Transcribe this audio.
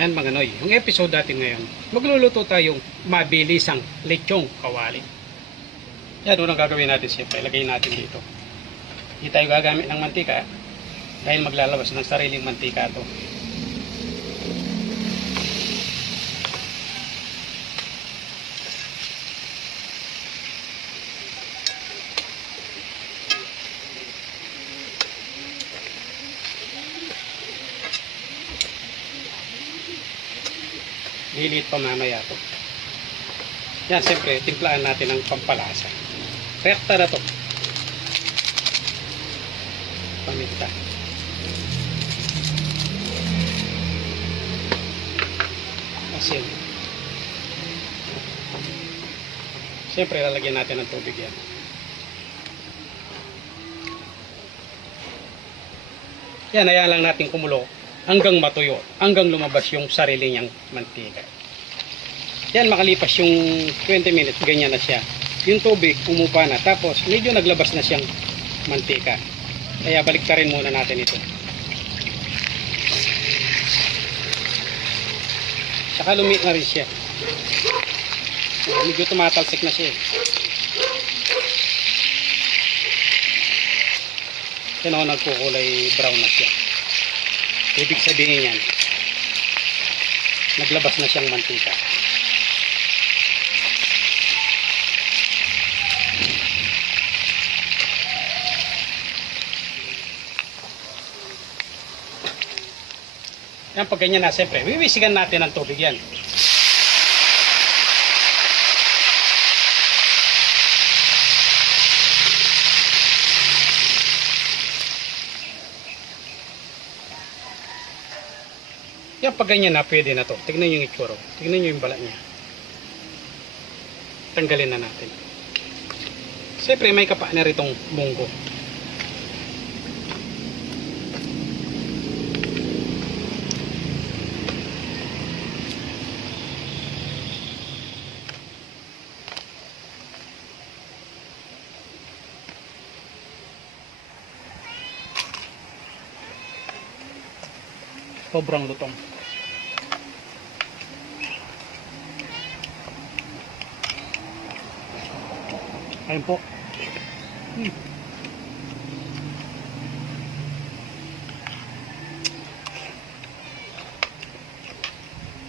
Ayan mga Noy, yung episode natin ngayon, magluluto tayong mabilisang lechong kawali. Yan, unang gagawin natin siyempre, ilagay natin dito. Hindi tayo gagamit ng mantika dahil maglalabas ng sariling mantika ito. Lilit pa mamaya to. Yan, siyempre, timplaan natin ng pampalasa. Rekta na to. Paminta. Asin. Siyempre, lalagyan natin ng tubig yan. Yan, hayaan lang natin kumulo hanggang matuyo, hanggang lumabas yung sarili niyang mantika. Yan, makalipas yung 20 minutes, ganyan na siya. Yung tubig, umupa na. Tapos, medyo naglabas na siyang mantika. Kaya baliktarin muna natin ito. Saka lumit na rin siya. Medyo tumatalsik na siya. Yan o, nagkukulay brown na siya. Ibig sabihin yan, naglabas na siyang mantika. Yan, pag ganyan na, siyempre, wiwisigan natin ang tubig yan. Yan, pag ganyan na, pwede na to. Tignan nyo yung itsura. Tignan nyo yung balat niya. Tanggalin na natin. Siyempre, may kapa na ritong munggo. Sobrang lutong. Ayun po.